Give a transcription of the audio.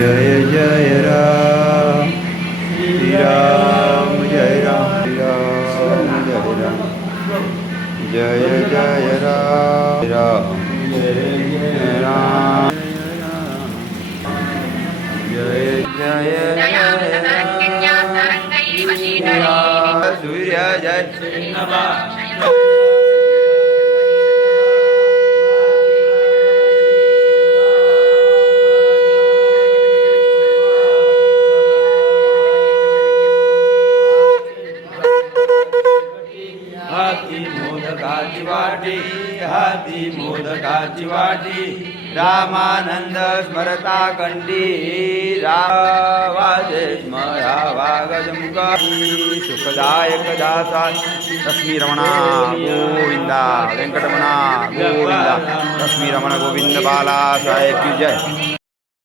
जय जय राम श्री राम जय राम श्री राम जय राम जय जय राम राम जय राम जय जय सूर्य जय मोदकाची वाटी हाती मोदकाची वाटी रामानंद स्मरता कंठी रावाजे स्मरा वागजमुखी सुखदायक दासा लक्ष्मी रमणा गोविंदा वेंकटरमणा गोविंदा लक्ष्मी रमण गोविंद बाला साहेब की जय।